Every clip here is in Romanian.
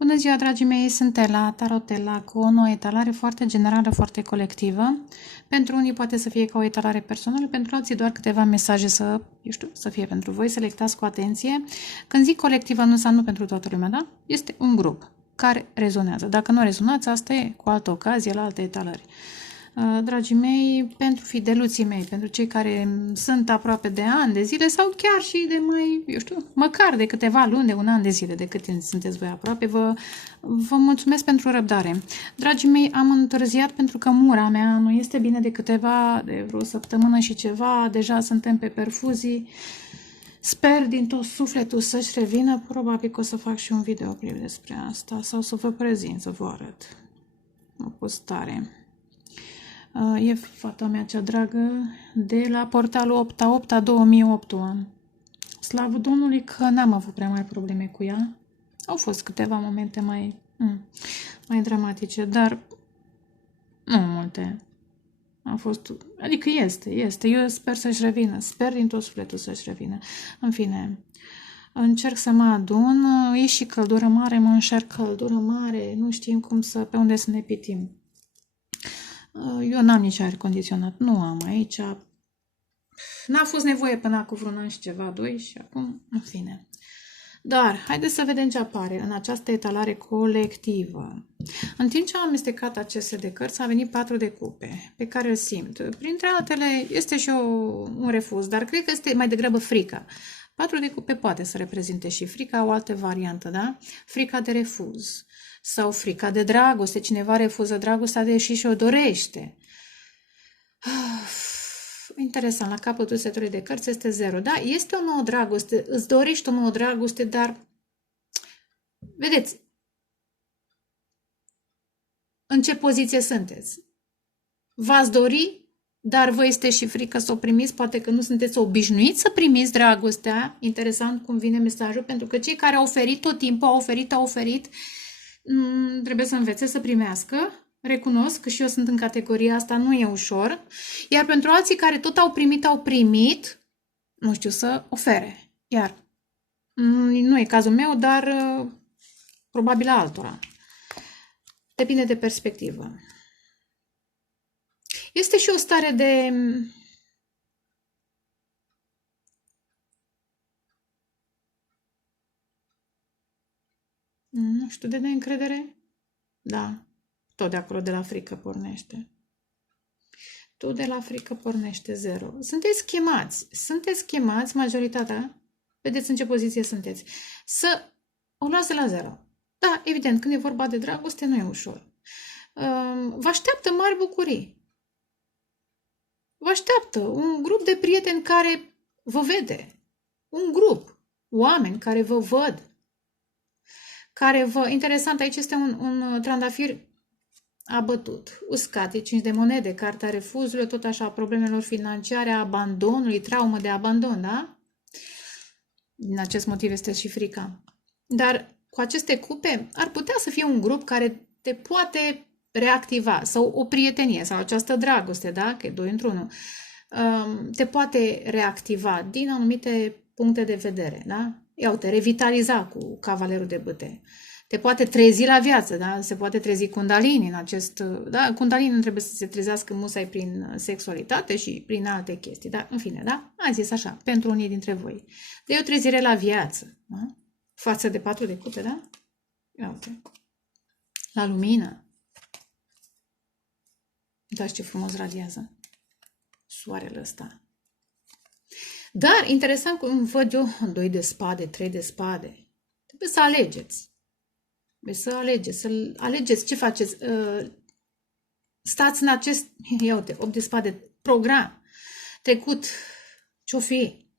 Bună ziua, dragii mei! Sunt Ela, Tarotela, cu o nouă etalare foarte generală, foarte colectivă. Pentru unii poate să fie ca o etalare personală, pentru alții doar câteva mesaje să fie pentru voi, selectați cu atenție. Când zic colectivă, nu înseamnă pentru toată lumea, da? Este un grup care rezonează. Dacă nu rezonați, asta e cu altă ocazie, la alte etalări. Dragii mei, pentru fideluții mei, pentru cei care sunt aproape de ani de zile sau chiar și de măcar de câteva luni, de un an de zile, de cât sunteți voi aproape, vă mulțumesc pentru răbdare. Dragii mei, am întârziat pentru că mura mea nu este bine de vreo săptămână și ceva, deja suntem pe perfuzii. Sper din tot sufletul să-și revină, probabil că o să fac și un videoclip despre asta sau să vă prezint, să vă arăt o postare. E fata mea cea dragă de la portalul 88 2008. Slavă Domnului că n-am avut prea mari probleme cu ea. Au fost câteva momente mai dramatice, dar nu multe. A fost, adică este. Eu sper să-și revină. Sper din tot sufletul să-și revină. În fine, încerc să mă adun. E și căldură mare, mă înșerc căldură mare. Nu știm pe unde să ne pitim. Eu n-am nici aer condiționat, nu am aici. N-a fost nevoie până acum vreun an și ceva, doi și acum, în fine. Dar, haideți să vedem ce apare în această etalare colectivă. În timp ce am amestecat aceste de cărți, a venit 4 de cupe, pe care îl simt. Printre altele, este și un refuz, dar cred că este mai degrabă frica. 4 de cupe poate să reprezinte și frica, o altă variantă, da? Frica de refuz. Sau frica de dragoste. Cineva refuză dragostea deși și-o dorește. Interesant, la capătul setului de cărți este 0. Da, este o nouă dragoste, îți dorești o nouă dragoste, dar vedeți în ce poziție sunteți. V-ați dori, dar vă este și frică să o primiți, poate că nu sunteți obișnuiți să primiți dragostea. Interesant cum vine mesajul, pentru că cei care au oferit tot timpul, au oferit, trebuie să învețe să primească. Recunosc că și eu sunt în categoria asta, nu e ușor. Iar pentru alții care tot au primit, nu știu să ofere. Iar nu e cazul meu, dar probabil a altora. Depinde de perspectivă. Este și o stare de nu știu, de neîncredere? Da. Tot de acolo, de la frică pornește. Tot de la frică pornește 0. Sunteți chemați, majoritatea, vedeți în ce poziție sunteți, să o luați de la 0. Da, evident, când e vorba de dragoste, nu e ușor. Vă așteaptă mari bucurii. Vă așteaptă un grup de prieteni care vă vede. Un grup. Oameni care vă văd. Interesant, aici este un trandafir abătut, uscat, e 5 de monede, cartea refuzului, tot așa, problemelor financiare, abandonului, traumă de abandon, da? Din acest motiv este și frica. Dar cu aceste cupe ar putea să fie un grup care te poate reactiva, sau o prietenie, sau această dragoste, da? Că e 2 într-1. Te poate reactiva din anumite puncte de vedere, da? Ia uite, revitaliza cu cavalerul de bâte. Te poate trezi la viață, da? Se poate trezi Kundalini în acest... Da? Kundalini nu trebuie să se trezească musai prin sexualitate și prin alte chestii, da? În fine, da? Am zis așa, pentru unii dintre voi. De o trezire la viață, da? Față de 4 de cupe, da? Ia uite. La lumină. Uitați ce frumos radiază soarele ăsta. Dar, interesant cum văd eu, 2 de spade, 3 de spade. Trebuie să alegeți. Să alegeți ce faceți. Stați în acest, ia uite, 8 de spade, program, trecut, ce-o fi?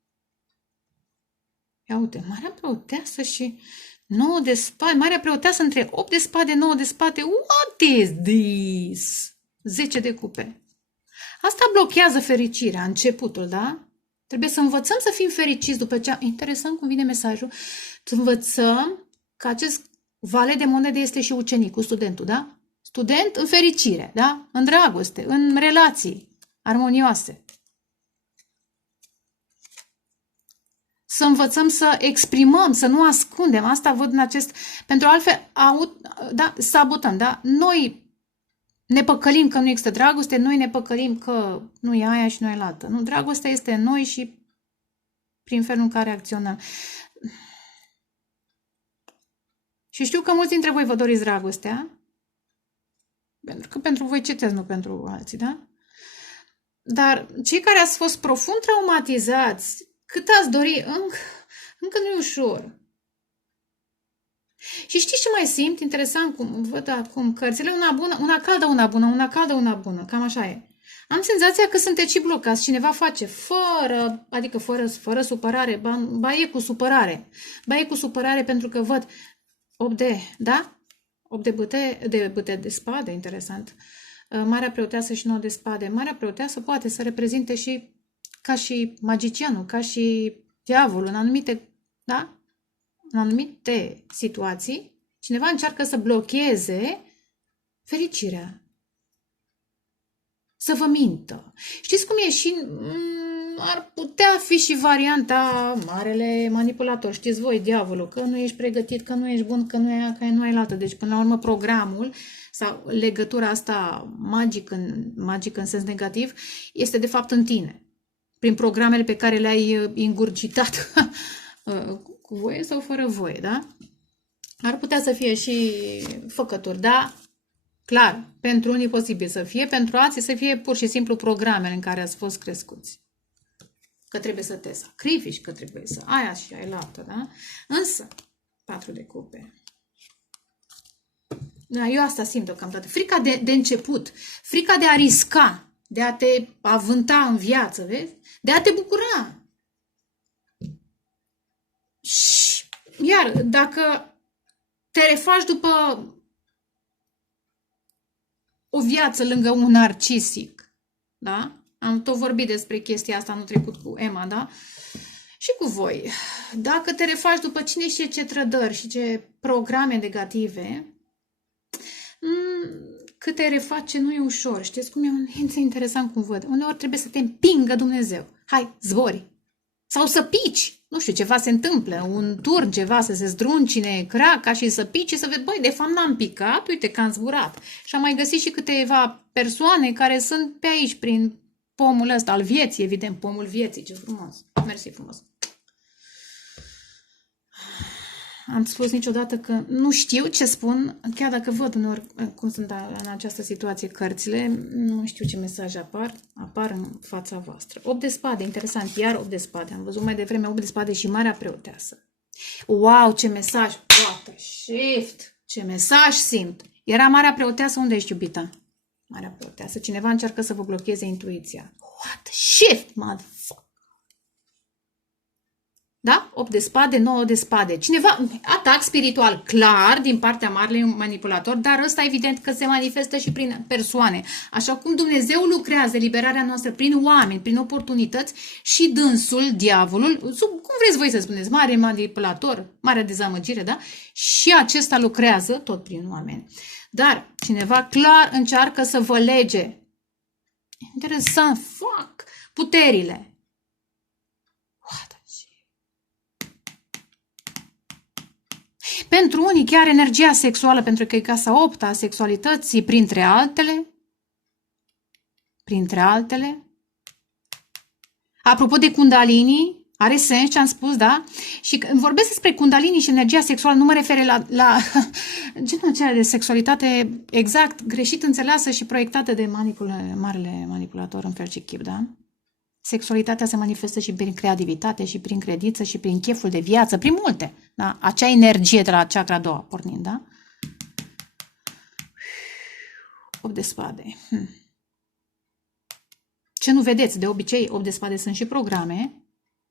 Ia uite, Marea Preoteasă și 9 de spade, Marea Preoteasă între 8 de spade, 9 de spade, what is this? 10 de cupe. Asta blochează fericirea, începutul, da? Trebuie să învățăm să fim fericiți după ce... Interesant cum vine mesajul. Să învățăm că acest vale de monede este și ucenicul, studentul, da? Student în fericire, da? În dragoste, în relații armonioase. să învățăm să exprimăm, să nu ascundem. Asta văd în acest... Pentru altfel, da, sabotăm, da? Noi ne păcălim că nu există dragoste, noi ne păcălim că nu e aia și nu e altă. Nu, dragostea este în noi și prin felul în care acționăm. Și știu că mulți dintre voi vă doriți dragostea, pentru că pentru voi citesc, nu pentru alții, da? Dar cei care ați fost profund traumatizați, cât ați dori, încă nu e ușor. Și știți ce mai simt? Interesant cum văd acum cărțile, una bună, una caldă, una bună, una caldă, una bună, cam așa e. Am senzația că sunteți și blocați, cineva face fără supărare, ba e cu supărare. Ba e cu supărare pentru că văd 8 da? 8 de spade, interesant. Marea preoteasă și 9 de spade. Marea preoteasă poate să reprezinte și ca și magicianul, ca și diavolul, în anumite, da? În anumite situații, cineva încearcă să blocheze fericirea. Să vă mintă. Știți cum e și... ar putea fi și varianta marele manipulator. Știți voi, diavolul, că nu ești pregătit, că nu ești bun, că nu e aia, că nu e altă. Deci, până la urmă, programul sau legătura asta magic în sens negativ este de fapt în tine. Prin programele pe care le-ai ingurgitat cu voie sau fără voie, da? Ar putea să fie și făcături, da? Clar, pentru unii posibil să fie, pentru alții să fie pur și simplu programele în care ați fost crescuți. Că trebuie să te sacrifici, că trebuie să aia și aia altă, da? Însă, 4 de cupe. Da, eu asta simt deocamdată. Frica de început, frica de a risca, de a te avânta în viață, vezi? De a te bucura. Și, iar, dacă te refaci după o viață lângă un narcisic, da? Am tot vorbit despre chestia asta anul trecut cu Emma, da? Și cu voi. Dacă te refaci după cine știe ce trădări și ce programe negative, cât te reface nu e ușor. Știți cum e? E interesant cum văd. Uneori trebuie să te împingă Dumnezeu. Hai, zbori. Sau să pici. Nu știu, ceva se întâmplă. Un turn, ceva, să se zdruncine craca și să pici și să vezi, băi, de fapt n-am picat, uite că am zburat. Și am mai găsit și câteva persoane care sunt pe aici, prin pomul ăsta al vieții, evident, pomul vieții. Ce frumos. Mersi frumos. Am spus niciodată că nu știu ce spun, chiar dacă văd uneori cum sunt în această situație cărțile, nu știu ce mesaje apar în fața voastră. 8 de spade, interesant, iar 8 de spade. Am văzut mai devreme 8 de spade și Marea Preoteasă. Wow, ce mesaj! What a shift! Ce mesaj simt! Era Marea Preoteasă, unde ești, iubita? Marea Preoteasă. Cineva încearcă să vă blocheze intuiția. What a shift, motherfucker! Da? 8 de spade, 9 de spade. Cineva, atac spiritual, clar, din partea marelui manipulator, dar ăsta evident că se manifestă și prin persoane. Așa cum Dumnezeu lucrează liberarea noastră prin oameni, prin oportunități și dânsul, diavolul, cum vreți voi să spuneți, mare manipulator, mare dezamăgire, da? Și acesta lucrează tot prin oameni. Dar cineva clar încearcă să vă lege. Interesant, puterile. Pentru unii chiar energia sexuală, pentru că e casa 8 a sexualității, printre altele. Apropo de Kundalini, are sens ce am spus, da? Și când vorbesc despre Kundalini și energia sexuală, nu mă refer la genul acela de sexualitate exact greșit înțeleasă și proiectată de marele manipulator în fel și chip, da? Sexualitatea se manifestă și prin creativitate, și prin credință, și prin cheful de viață, prin multe. Da? Acea energie de la chakra a doua pornind, da? 8 de spade. Ce nu vedeți? De obicei, 8 de spade sunt și programe.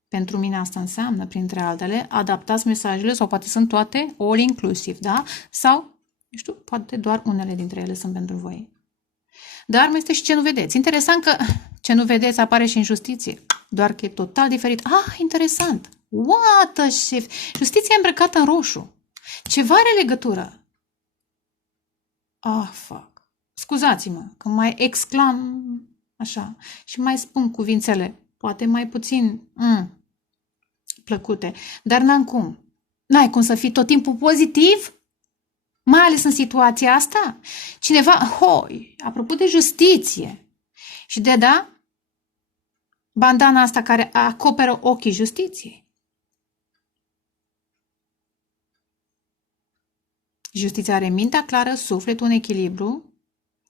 Pentru mine asta înseamnă, printre altele, adaptați mesajele sau poate sunt toate all inclusiv, da? Sau, nu știu, poate doar unele dintre ele sunt pentru voi. Dar mai este și ce nu vedeți. Interesant că ce nu vedeți apare și în justiție. Doar că e total diferit. Ah, interesant. What a shift. Justiția e îmbrăcată în roșu. Ceva are legătură. Ah, fuck. Scuzați-mă că mai exclam așa și mai spun cuvințele. Poate mai puțin plăcute. Dar n-am cum. N-ai cum să fii tot timpul pozitiv, mai ales în situația asta. Cineva, apropo de justiție și de, da, bandana asta care acoperă ochii justiției. Justiția are mintea clară, sufletul în echilibru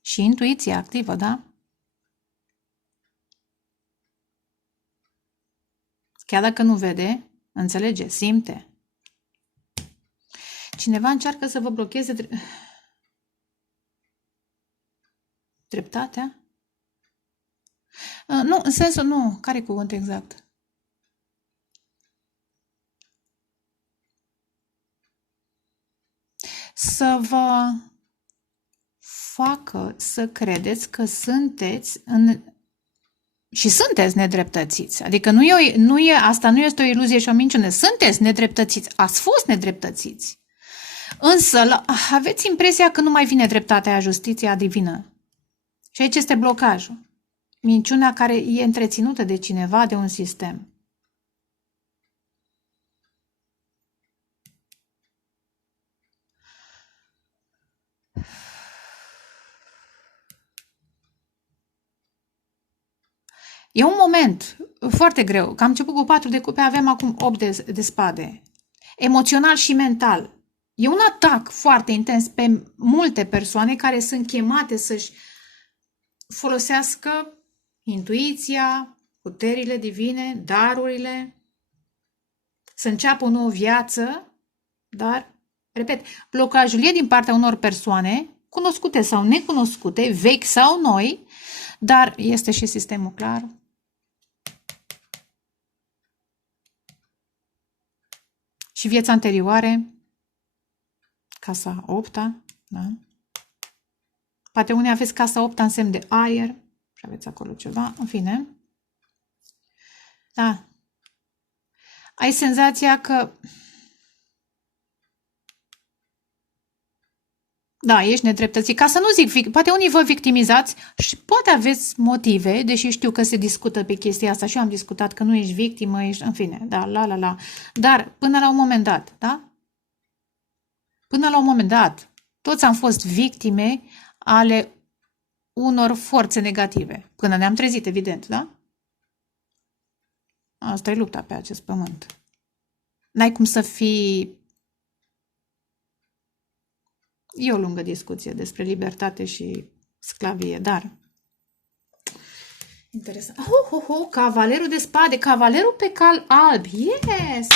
și intuiția activă, da? Chiar dacă nu vede, înțelege, simte. Cineva încearcă să vă blocheze dreptatea? Nu, în sensul, nu. Care cuvânt exact? Să vă facă să credeți că sunteți și sunteți nedreptățiți. Adică asta nu este o iluzie și o minciună. Sunteți nedreptățiți. Ați fost nedreptățiți. Însă aveți impresia că nu mai vine dreptatea, justiția divină. Și aici este blocajul. Minciuna care e întreținută de cineva, de un sistem. E un moment foarte greu, că am început cu 4 de cupe, avem acum 8 de spade. Emoțional și mental. E un atac foarte intens pe multe persoane care sunt chemate să-și folosească intuiția, puterile divine, darurile, să înceapă o nouă viață, dar, repet, blocajul e din partea unor persoane, cunoscute sau necunoscute, vechi sau noi, dar este și sistemul clar. Și viața anterioare, casa 8-a, da? Poate unii aveți casa 8-a în semn de aer și aveți acolo ceva, în fine. Da. Ai senzația că da, ești nedreptățit. Ca să nu zic, poate unii vă victimizați și poate aveți motive, deși știu că se discută pe chestia asta și eu am discutat că nu ești victimă, ești, în fine, da, Dar până la un moment dat, da? Până la un moment dat, toți am fost victime ale unor forțe negative. Până ne-am trezit, evident, da? Asta e lupta pe acest pământ. N-ai cum să fii... E o lungă discuție despre libertate și sclavie, dar... Interesant. Cavalerul de spade, cavalerul pe cal alb. Yes!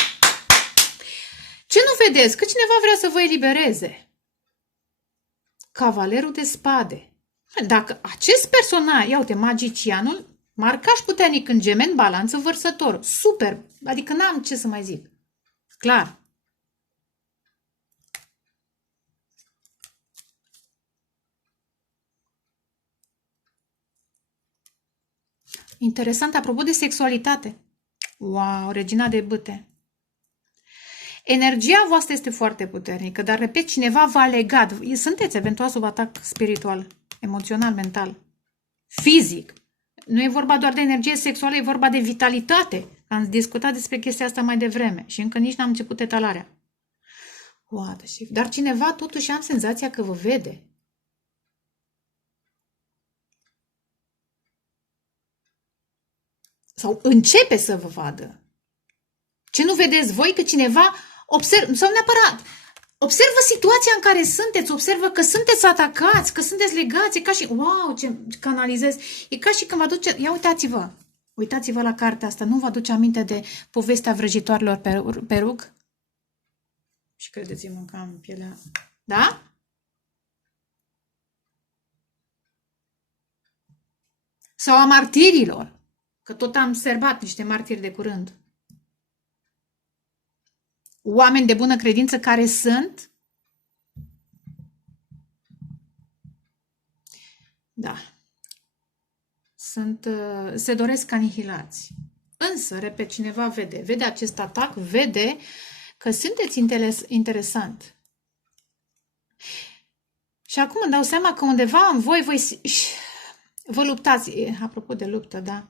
Ce nu vedeți? Că cineva vrea să vă elibereze. Cavalerul de spade. Dacă acest personaj, ia uite, magicianul, marcaș puternic în gemen, balanță, vărsător. Super! Adică n-am ce să mai zic. Clar. Interesant, apropo de sexualitate. Wow, regina de bâte. Energia voastră este foarte puternică, dar, repet, cineva v-a legat. Sunteți eventual sub atac spiritual, emoțional, mental, fizic. Nu e vorba doar de energie sexuală, e vorba de vitalitate. Am discutat despre chestia asta mai devreme și încă nici n-am început etalarea. Wow, dar cineva totuși am senzația că vă vede. Sau începe să vă vadă. Ce nu vedeți voi? Că cineva observă, sau neapărat, observă situația în care sunteți, observă că sunteți atacați, că sunteți legați, e ca și, wow, ce canalizez, e ca și când vă aduce, ia uitați-vă la cartea asta, nu vă aduce aminte de povestea vrăjitoarelor pe rug? Și credeți-mă că am pielea, da? Sau a martirilor, că tot am serbat niște martiri de curând. Oameni de bună credință care sunt, da, se doresc anihilați. Însă, repet, cineva vede acest atac, vede că sunteți interesant. Și acum îmi dau seama că undeva în voi vă luptați. Apropo de luptă, da?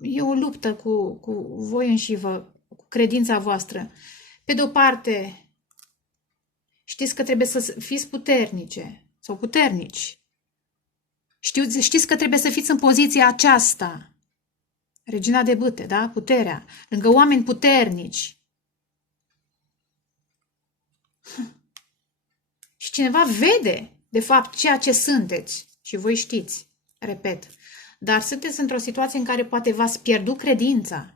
e o luptă cu voi înșivă, cu credința voastră. Pe de o parte, știți că trebuie să fiți puternice sau puternici. Știți că trebuie să fiți în poziția aceasta. Regina de bâte, da? Puterea. Lângă oameni puternici. Și cineva vede, de fapt, ceea ce sunteți. Și voi știți, repet. Dar sunteți într-o situație în care poate v-ați pierdut credința.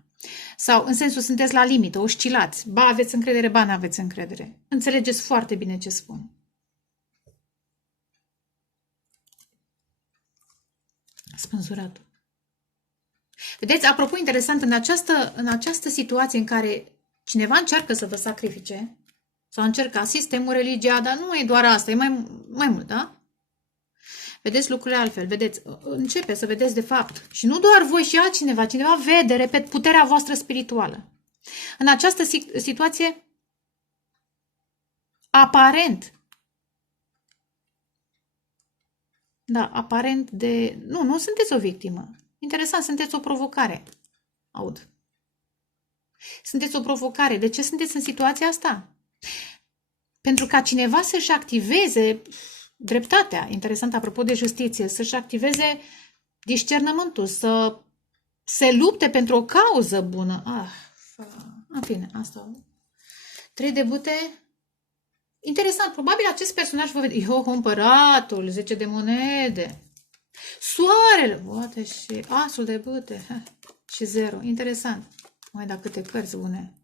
Sau, în sensul, sunteți la limită, oscilați. Ba aveți încredere, ba n-aveți încredere. Înțelegeți foarte bine ce spun. Spânzuratul. Vedeți, apropo, interesant, în această situație în care cineva încearcă să vă sacrifice, sau încerca sistemul, religia, dar nu e doar asta, e mai mult, da? Vedeți lucrurile altfel, vedeți, începe să vedeți de fapt. Și nu doar voi și altcineva, cineva vede, repet, puterea voastră spirituală. În această situație, aparent, da, aparent de... Nu sunteți o victimă. Interesant, sunteți o provocare. Aud. Sunteți o provocare. De ce sunteți în situația asta? Pentru ca cineva să-și activeze dreptatea, interesant apropo de justiție, să-și activeze discernământul, să se lupte pentru o cauză bună. În fine, asta. 3 de bâte. Interesant, probabil acest personaj vă vede. Împăratul, 10 de monede. Soarele, poate și asul de bâte. Și 0. Interesant. Mai da câte cărți bune.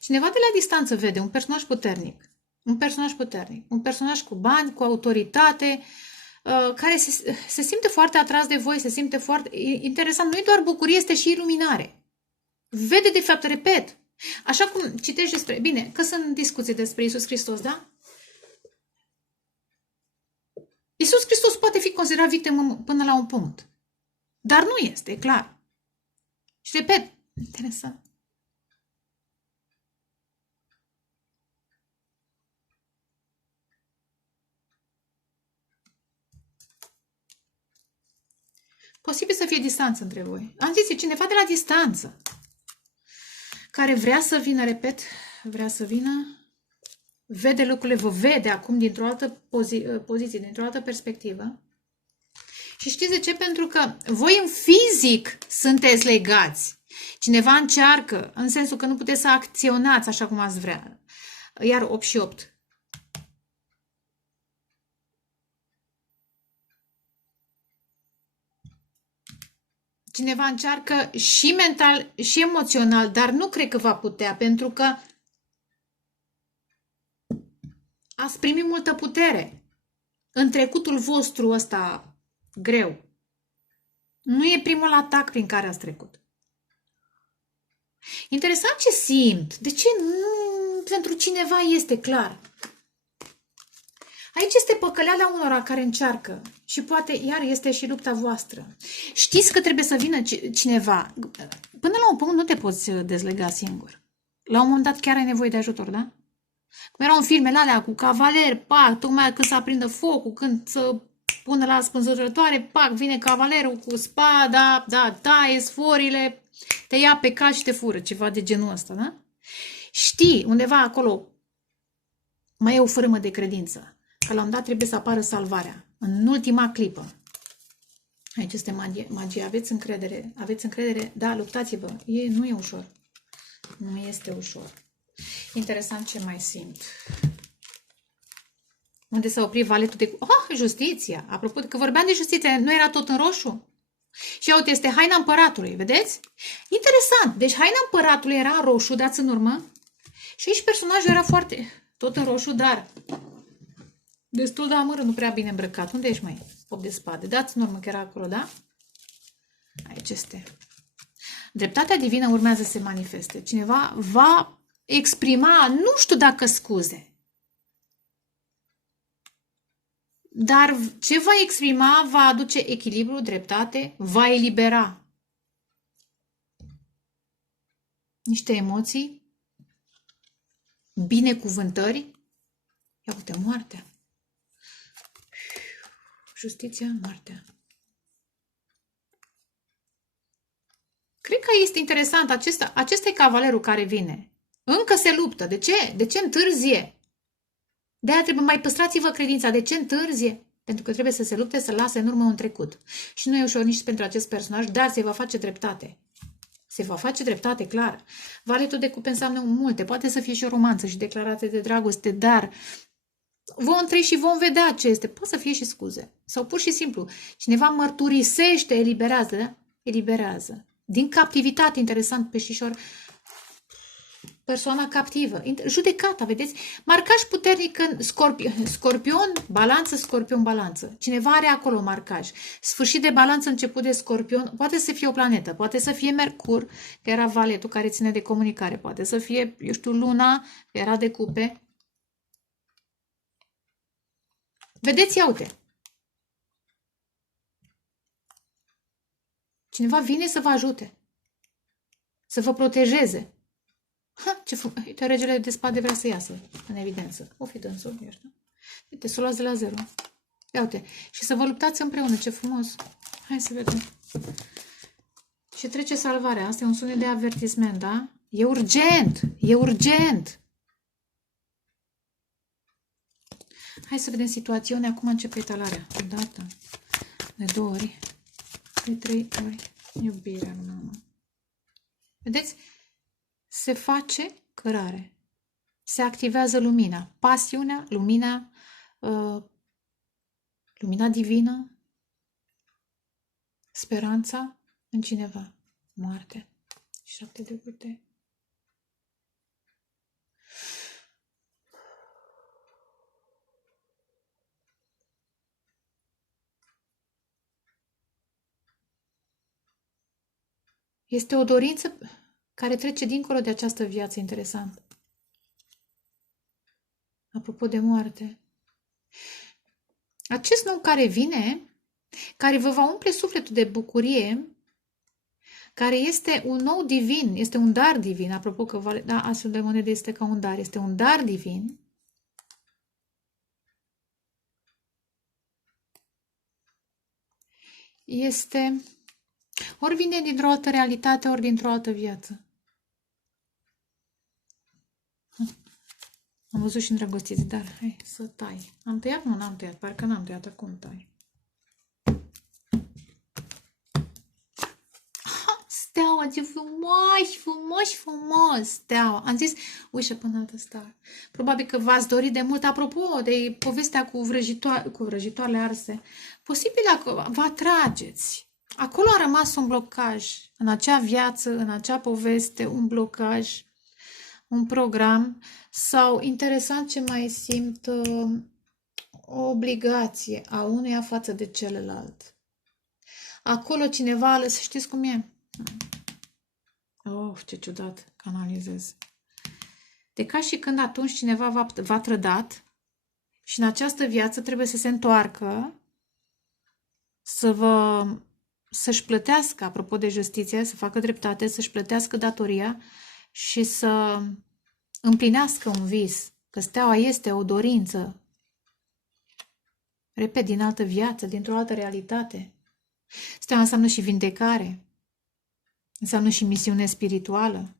Cineva de la distanță vede un personaj puternic. Un personaj puternic. Un personaj cu bani, cu autoritate, care se simte foarte atras de voi, se simte foarte... Interesant, nu e doar bucurie, este și iluminare. Vede de fapt, repet, așa cum citești despre... Bine, că sunt discuții despre Iisus Hristos, da? Iisus Hristos poate fi considerat victimă până la un punct. Dar nu este, e clar. Și repet, interesant. Posibil să fie distanță între voi. Am zis, e cineva de la distanță care vrea să vină, repet, vrea să vină, vede lucrurile, vă vede acum dintr-o altă poziție, dintr-o altă perspectivă. Și știți de ce? Pentru că voi în fizic sunteți legați. Cineva încearcă, în sensul că nu puteți să acționați așa cum ați vrea. Iar 8 și 8. Cineva încearcă și mental și emoțional, dar nu cred că va putea, pentru că ați primit multă putere în trecutul vostru ăsta greu. Nu e primul atac prin care ați trecut. Interesant ce simt. De ce nu pentru cineva este clar? Aici este păcăleala unora care încearcă și poate iar este și lupta voastră. Știți că trebuie să vină cineva. Până la un punct nu te poți dezlega singur. La un moment dat chiar ai nevoie de ajutor, da? Cum erau în filmele alea cu cavaleri, pac, tocmai când să aprindă focul, când să pună la spânzurătoare, pac, vine cavalerul cu spada, da, taie sforile, te ia pe cal și te fură, ceva de genul ăsta, da? Știi, undeva acolo mai e o fărâmă de credință, că la un dat trebuie să apară salvarea, în ultima clipă. Aici este magie, aveți încredere, da, luptați-vă, nu e ușor, nu este ușor. Interesant ce mai simt. Unde s-a oprit valetul de... justiția! Apropo, că vorbeam de justiție, nu era tot în roșu? Și uite, este haina împăratului, vedeți? Interesant, deci haina împăratului era în roșu, dați în urmă. Și aici personajul era foarte... tot în roșu, dar... destul de amărât, nu prea bine îmbrăcat. Unde ești, mai? 8 de spade. Dați în urmă că era acolo, da? Aici este. Dreptatea divină urmează să se manifeste. Cineva va exprima, nu știu dacă scuze, dar ce va exprima va aduce echilibru, dreptate, va elibera niște emoții, binecuvântări. Ia uite, moartea. Justiția, moartea. Cred că este interesant. Acesta e cavalerul care vine. Încă se luptă. De ce? De ce întârzie? De-aia trebuie mai păstrați-vă credința. De ce întârzie? Pentru că trebuie să se lupte, să lase în urmă un trecut. Și nu e ușor nici pentru acest personaj, dar se va face dreptate. Se va face dreptate, clar. Valetul de cupe înseamnă multe. Poate să fie și o romanță și declarație de dragoste, dar vom trăi și vom vedea ce este. Poate să fie și scuze. Sau pur și simplu, cineva mărturisește, eliberează, da? Eliberează. Din captivitate, interesant, peștișor, persoana captivă. Judecata, vedeți? Marcaj puternic în scorpion, balanță, scorpion, balanță. Cineva are acolo marcaj. Sfârșit de balanță, început de scorpion. Poate să fie o planetă, poate să fie Mercur, că era valetul care ține de comunicare. Poate să fie, eu știu, Luna, că era de cupe. Vedeți, ia uite. Cineva vine să vă ajute. Să vă protejeze. Ha, ce frumos. Uite, regele de spade vrea să iasă în evidență. O fi dânsul, eu știu. Uite, să o luați de la zero. Ia uite. Și să vă luptați împreună. Ce frumos. Hai să vedem. Și trece salvarea. Asta e un sunet de avertisment, da? E urgent. E urgent. Hai să vedem situațiunea. Acum începe etalarea. O dată. De 2 ori. De 3 ori. Iubirea lui mama. Vedeți? Se face cărare. Se activează lumina. Pasiunea, lumina, lumina divină, speranța în cineva. Moarte. 7 de putere. Este o dorință care trece dincolo de această viață, interesant. Apropo de moarte. Acest nou care vine, care vă va umple sufletul de bucurie, care este un nou divin, este un dar divin, apropo că da, asul de monede este ca un dar, este un dar divin. Este ori vine dintr-o altă realitate, ori dintr-o altă viață. Am văzut și îndrăgostiți, dar hai să tai. Am tăiat? Nu, n-am tăiat. Parcă n-am tăiat. Acum tai. Aha, steaua, ce frumos, frumos, frumos, steaua. Am zis, uite până altă star. Probabil că v-ați dorit de mult. Apropo de povestea cu vrăjitoarele arse, posibil că vă atrageți. Acolo a rămas un blocaj. În acea viață, în acea poveste, un blocaj, un program sau, interesant ce mai simt, o obligație a unuia față de celălalt. Acolo cineva, să știți cum e? Oh, ce ciudat, canalizez. De ca și când atunci cineva v-a trădat și în această viață trebuie să se întoarcă, să-și plătească, apropo de justiție, să facă dreptate, să-și plătească datoria și să împlinească un vis, că steaua este o dorință, repet, din altă viață, dintr-o altă realitate. Steaua înseamnă și vindecare, înseamnă și misiune spirituală.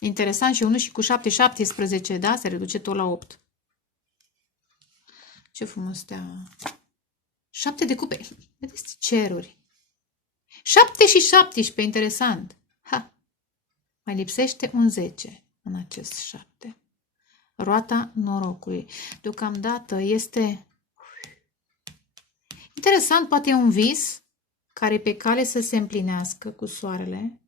Interesant, și 1 și cu 7, 17, da? Se reduce tot la 8. Ce frumos steaua. 7 de cupe. Vedeți ceruri. 7 și 17, interesant. Ha! Mai lipsește un 10 în acest 7. Roata norocului. Deocamdată este interesant, poate e un vis care e pe cale să se împlinească cu soarele.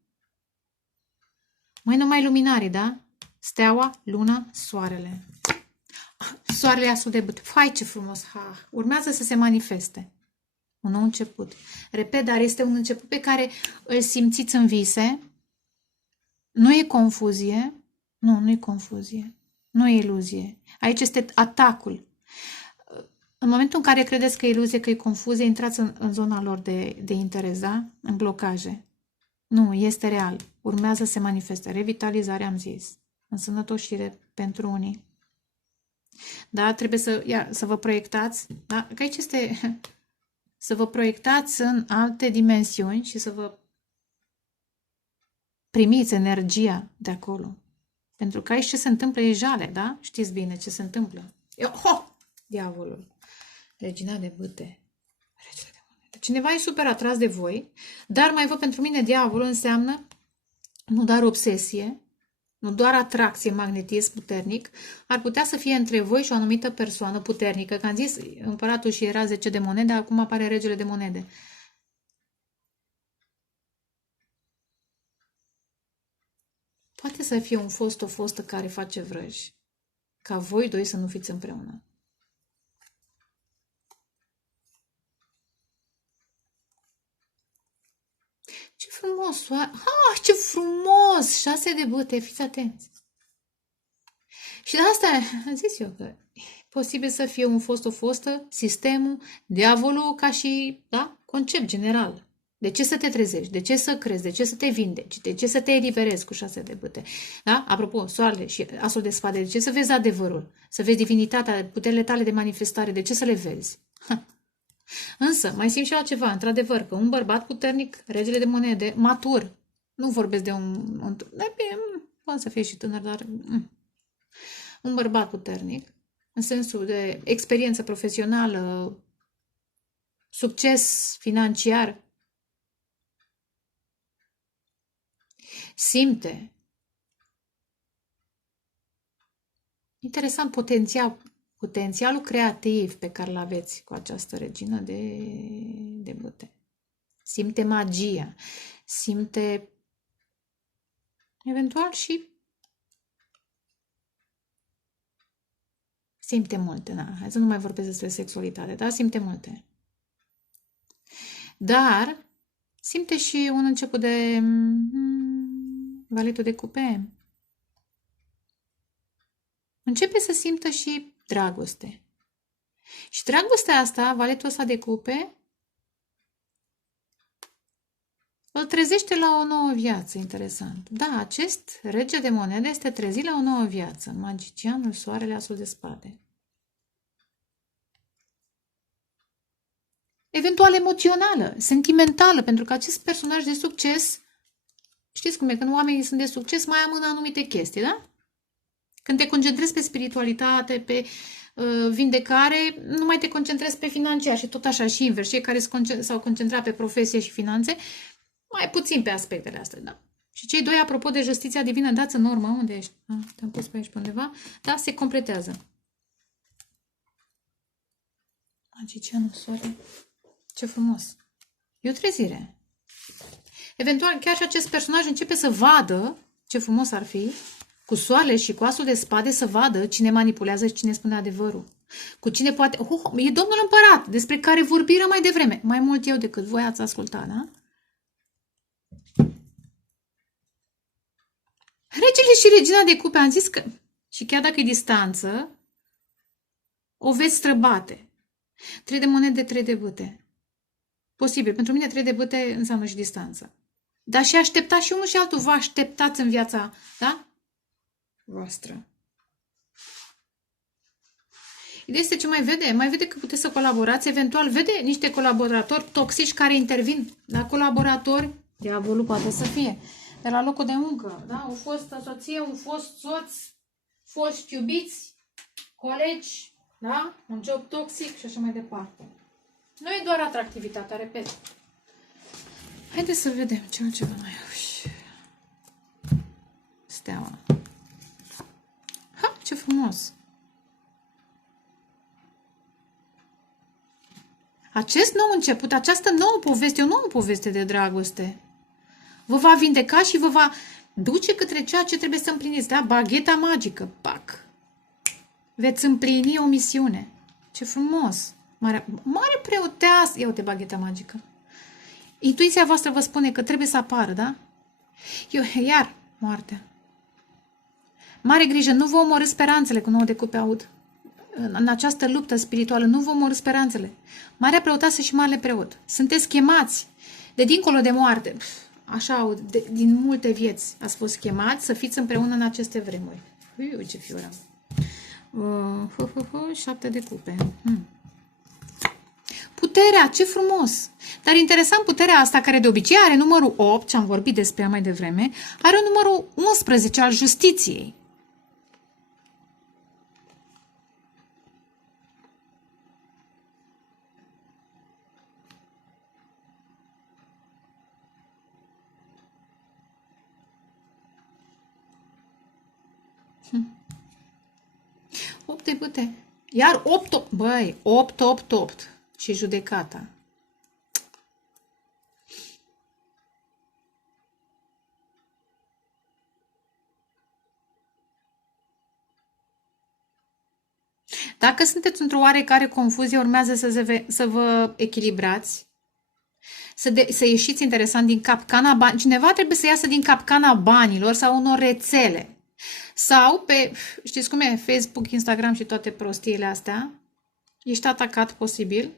Mai numai luminarii, da? Steaua, luna, soarele. Soarele asul de bât. Hai, ce frumos! Ha! Urmează să se manifeste. Un nou început. Repet, dar este un început pe care îl simțiți în vise. Nu e confuzie. Nu e confuzie. Nu e iluzie. Aici este atacul. În momentul în care credeți că e iluzie, că e confuzie, intrați în zona lor de interes, da? În blocaje. Nu, este real. Urmează să se manifeste. Revitalizare, am zis. Însănătoșire pentru unii. Da? Trebuie să vă proiectați. Da? Că aici este să vă proiectați în alte dimensiuni și să vă Primiți energia de acolo. Pentru că aici ce se întâmplă e jale, da? Știți bine ce se întâmplă. Diavolul. Regina de bâte. Regele de monede. Cineva e super atras de voi, dar mai văd pentru mine diavolul înseamnă nu doar obsesie, nu doar atracție, magnetism puternic, ar putea să fie între voi și o anumită persoană puternică. Că am zis, împăratul și era 10 de monede, acum apare regele de monede. Poate să fie un fost, o fostă care face vrăji. Ca voi doi să nu fiți împreună. Ce frumos! Ce frumos! 6 de bâte, fiți atenți! Și de asta am zis eu că e posibil să fie un fost, o fostă, sistemul, diavolul ca și, da, concept general. De ce să te trezești? De ce să crezi? De ce să te vindeci? De ce să te eliberezi cu 6 de bâte? Da? Apropo, soarele și asul de spade, de ce să vezi adevărul? Să vezi divinitatea, puterile tale de manifestare, de ce să le vezi? Însă, mai simt și altceva, într-adevăr, că un bărbat puternic, regele de monede, matur, nu vorbesc de un poate să fie și tânăr, dar un bărbat puternic, în sensul de experiență profesională, succes financiar, simte. Interesant potențialul creativ pe care îl aveți cu această regină de bâte. Simte magia, simte eventual și simte multe, da. Hai să nu mai vorbesc despre sexualitate, da? Simte multe. Dar simte și un început de valetul de cupe. Începe să simtă și dragoste. Și dragostea asta, valetul ăsta de cupe, îl trezește la o nouă viață, interesant. Da, acest rege de monede este trezit la o nouă viață. Magicianul, soarele, asul de spade. Eventual emoțională, sentimentală, pentru că acest personaj de succes, știți cum e, când oamenii sunt de succes, mai amână anumite chestii, da? Când te concentrezi pe spiritualitate, pe vindecare, nu mai te concentrezi pe financiar și tot așa și invers. Cei care s-au concentrat pe profesie și finanțe, mai puțin pe aspectele astea, da? Și cei doi, apropo de justiția divină, dați în urmă, unde ești? Te-am pus pe aici pe undeva, da? Se completează. Magicianul, soare. Ce frumos! E o trezire. Eventual, chiar și acest personaj începe să vadă, ce frumos ar fi, cu soarele și cu asul de spade, să vadă cine manipulează și cine spune adevărul. Cu cine poate... e domnul împărat, despre care vorbiră mai devreme. Mai mult eu decât voi ați ascultat, da? Regele și regina de cupe, am zis că, și chiar dacă e distanță, o veți străbate. 3 de monede, 3 de bâte. Posibil. Pentru mine 3 de bâte înseamnă și distanță. Dar și aștepta și unul și altul. Vă așteptați în viața, da? Voastră. Ideea este ce mai vede? Mai vede că puteți să colaborați. Eventual vede niște colaboratori toxici care intervin. La colaboratori, diavolul poate să fie. De la locul de muncă, da? O fostă soție, un fost soț, foști iubiți, colegi, da? Un job toxic și așa mai departe. Nu e doar atractivitatea, repet. Haideți să vedem ce altceva mai au. Steaua. Ce frumos! Acest nou început, această nouă poveste, o nouă poveste de dragoste, vă va vindeca și vă va duce către ceea ce trebuie să împliniți, da? Bagheta magică, pac! Veți împlini o misiune. Ce frumos! Mare preoteasă! Ia uite bagheta magică. Intuiția voastră vă spune că trebuie să apară, da? Iar, moartea. Mare grijă, nu vă omorâți speranțele, cu 9 de cupe aud. În această luptă spirituală, nu vă omorâți speranțele. Marea preotasă și marele preot. Sunteți chemați de dincolo de moarte. Așa aud, din multe vieți ați fost chemați să fiți împreună în aceste vremuri. Ce fiora. 7 de cupe. Puterea, ce frumos! Dar interesant, puterea asta, care de obicei are numărul 8, ce am vorbit despre ea mai devreme, are numărul 11 al justiției. Opt de bâte. Iar 8, băi, 8, 8, 8. Și judecata. Dacă sunteți într-o oarecare confuzie, urmează să vă echilibrați, să ieșiți interesant din capcana banilor. Cineva trebuie să iasă din capcana banilor sau unor rețele. Sau pe, știți cum e, Facebook, Instagram și toate prostiile astea. Ești atacat posibil,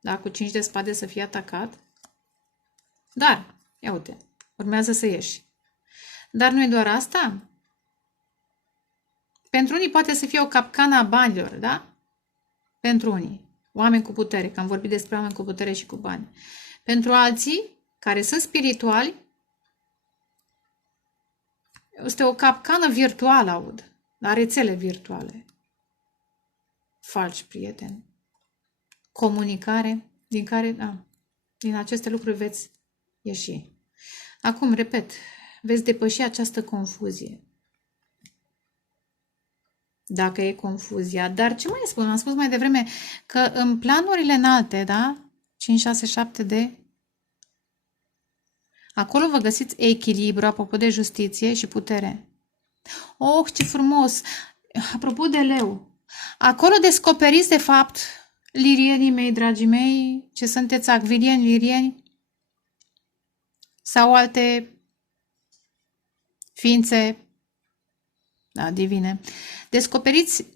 da, cu 5 de spade să fii atacat. Dar, ia uite, urmează să ieși. Dar nu e doar asta. Pentru unii poate să fie o capcană a banilor, da? Pentru unii. Oameni cu putere, că am vorbit despre oameni cu putere și cu bani. Pentru alții, care sunt spirituali, este o capcană virtuală, aud. La rețele virtuale. Falși prieteni. Comunicare, din care, da, din aceste lucruri veți ieși. Acum, repet, veți depăși această confuzie. Dacă e confuzia. Dar ce mai spun? Am spus mai devreme că în planurile înalte, da? 5, 6, 7 de... Acolo vă găsiți echilibru, apropo de justiție și putere. Oh, ce frumos! Apropo de leu, acolo descoperiți, de fapt, lirienii mei, dragii mei, ce sunteți acvilieni, lirieni sau alte ființe, da, divine. Descoperiți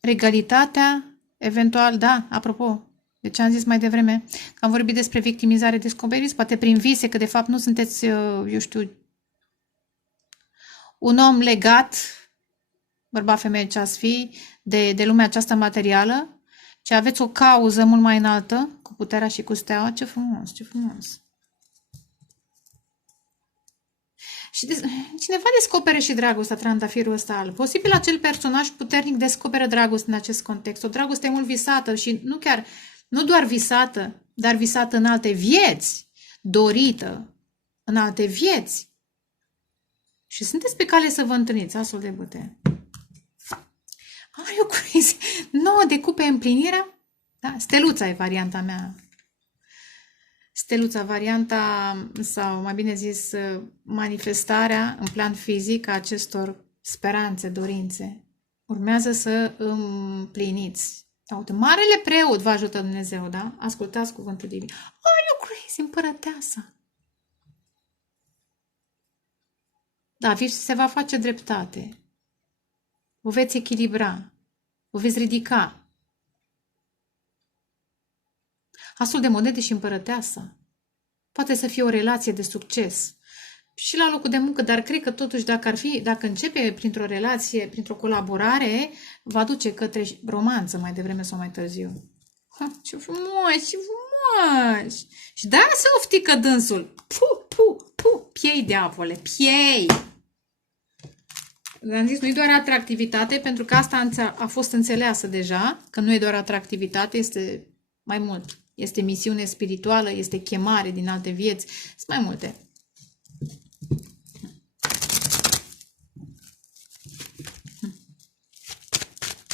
regalitatea, eventual, da, apropo, de ce am zis mai devreme, că am vorbit despre victimizare, descoperiți, poate prin vise, că de fapt nu sunteți, eu știu, un om legat, bărbat, femeie, ce ați fi, de lumea aceasta materială, ci aveți o cauză mult mai înaltă, cu puterea și cu steaua. Ce frumos, ce frumos! Și cineva descoperă și dragostea, trandafirul ăsta alb. Posibil acel personaj puternic descoperă dragoste în acest context. O dragoste mult visată și nu doar visată, dar visată în alte vieți, dorită în alte vieți. Și sunteți pe cale să vă întâlniți, asul de bâte. Are o crazy. 9 de cupe împlinirea? Da, steluța e varianta mea. Steluța, varianta, sau mai bine zis, manifestarea în plan fizic a acestor speranțe, dorințe. Urmează să împliniți. Uite, Marele Preot vă ajută Dumnezeu, da? Ascultați cuvântul divin. Are o crazy, împărăteasa. Da, vi se va face dreptate. Vă veți echilibra. Vă veți ridica. Asul de monede și împărăteasa. Poate să fie o relație de succes. Și la locul de muncă, dar cred că totuși dacă începe printr-o relație, printr-o colaborare, va duce către romanță mai devreme sau mai târziu. Ce frumos, ce frumos! Și da, se oftică dânsul. Piei diavole, piei! Am zis, nu e doar atractivitate, pentru că asta a fost înțeleasă deja, că nu e doar atractivitate, este mai mult. Este misiune spirituală, este chemare din alte vieți, sunt mai multe.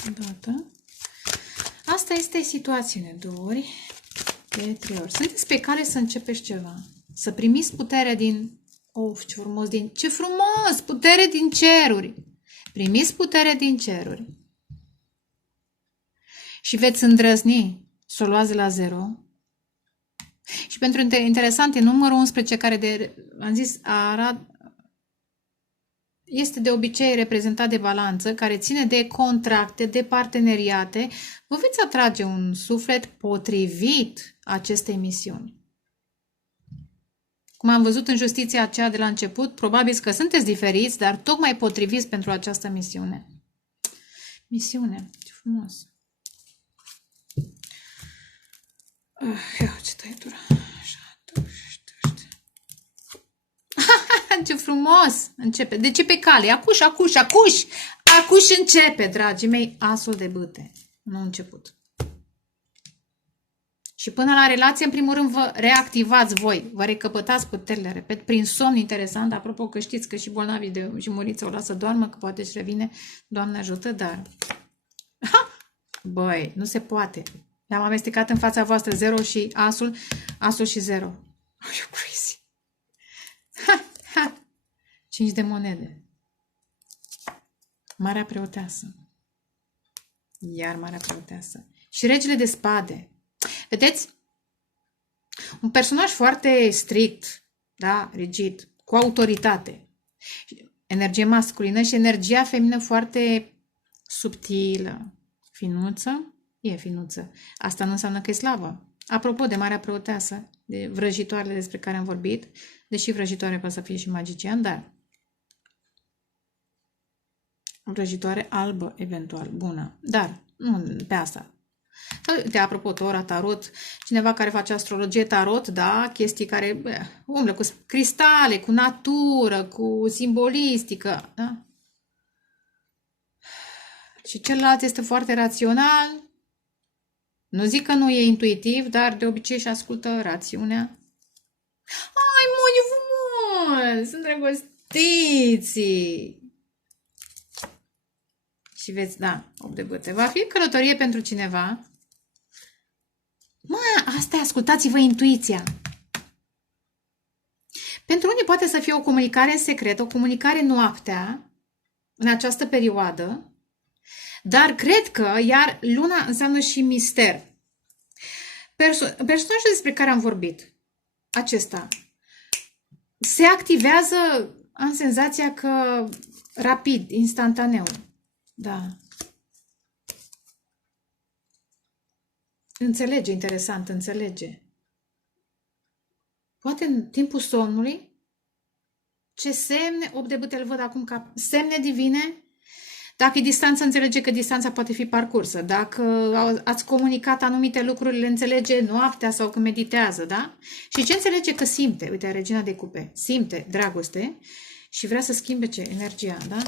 Odată. Asta este situațiune, 2 ori, de 3 ori. Sunteți pe cale să începeți ceva, să primiți putere din... ce frumos! Ce frumos! Putere din ceruri! Primiți putere din ceruri. Și veți îndrăzni să o luați la 0. Și pentru interesant, e numărul 11 care, am zis, este de obicei reprezentat de balanță, care ține de contracte, de parteneriate. Vă veți atrage un suflet potrivit acestei misiuni. Cum am văzut în justiția aceea de la început, probabil că sunteți diferiți, dar tocmai potriviți pentru această misiune. Misiune, ce frumos! Ia ce tăietură. Așa, ce frumos! Începe. De ce pe cale? Acuș, acuș, acuș! Acuș începe, dragii mei, asul de bâte. Nu a început. Și până la relație, în primul rând, vă reactivați voi, vă recăpătați puterile, repet, prin somn interesant, apropo că știți că și bolnavii de jumuriță o lasă doarmă, că poate își revine, Doamne ajută, dar... Ha! Băi, nu se poate. Le-am amestecat în fața voastră 0 și asul și 0. Are you crazy? Ha, ha. 5 de monede. Marea preoteasă. Iar marea preoteasă. Și regele de spade. Vedeți? Un personaj foarte strict, da, rigid, cu autoritate. Energie masculină și energia feminină foarte subtilă. Finuță? E finuță. Asta nu înseamnă că e slavă. Apropo de marea preoteasă, de vrăjitoarele despre care am vorbit, deși vrăjitoare poate să fie și magician, dar vrăjitoare albă, eventual, bună. Dar, nu pe asta. De apropo, Tora, tarot, cineva care face astrologie tarot, da, chestii care umblă cu cristale, cu natură, cu simbolistică, da? Și celălalt este foarte rațional. Nu zic că nu e intuitiv, dar de obicei își ascultă rațiunea. Ai, mă, frumos! Sunt drăgostiții! Și veți, da, 8 de bâte. Va fi călătorie pentru cineva. Mă, asta ascultați-vă intuiția. Pentru unii poate să fie o comunicare în secret, o comunicare noaptea, în această perioadă, dar cred că, iar luna înseamnă și mister. Personajul despre care am vorbit, acesta, se activează, am senzația că rapid, instantaneu. Da. Înțelege, interesant, înțelege. Poate în timpul somnului, ce semne, 8 de bâte îl văd acum ca semne divine, dacă e distanță, înțelege că distanța poate fi parcursă. Dacă ați comunicat anumite lucruri, le înțelege noaptea sau când meditează, da? Și ce înțelege că simte? Uite, regina de cupe. Simte dragoste și vrea să schimbe ce? Energia, da?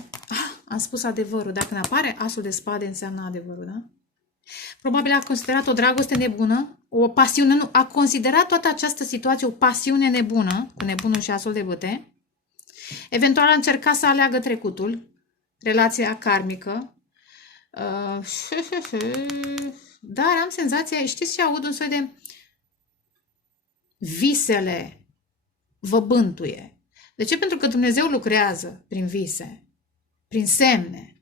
Am spus adevărul. Dacă ne apare asul de spade, înseamnă adevărul, da? Probabil a considerat o dragoste nebună, o pasiune, nu, a considerat toată această situație o pasiune nebună, cu nebunul și asul de bâte. Eventual a încercat să aleagă trecutul, relația karmică. Dar am senzația, știți ce aud un soi de visele vă bântuie. De ce? Pentru că Dumnezeu lucrează prin vise, prin semne.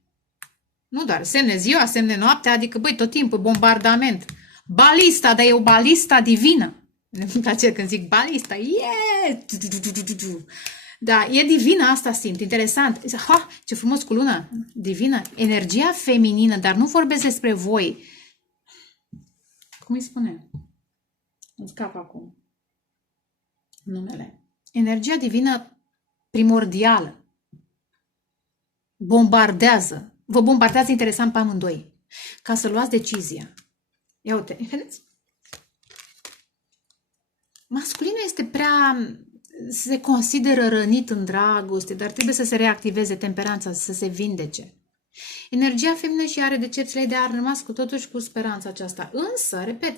Nu doar semne ziua, semne noaptea, adică, băi, tot timpul bombardament. Balista, dar e o balista divină. Îmi place când zic balista. Yeah! Da, e divină, asta simt. Interesant. Ha, ce frumos cu luna. Divină. Energia feminină, dar nu vorbesc despre voi. Cum îi spune? Îmi scap acum numele. Energia divină primordială. Bombardează. Vă bombardează interesant pe amândoi. Ca să luați decizia. Ia uite, vedeți? Masculinul este prea... se consideră rănit în dragoste, dar trebuie să se reactiveze temperanța, să se vindece. Energia feminină și are decepțiile de a rămas cu totuși cu speranța aceasta. Însă, repet,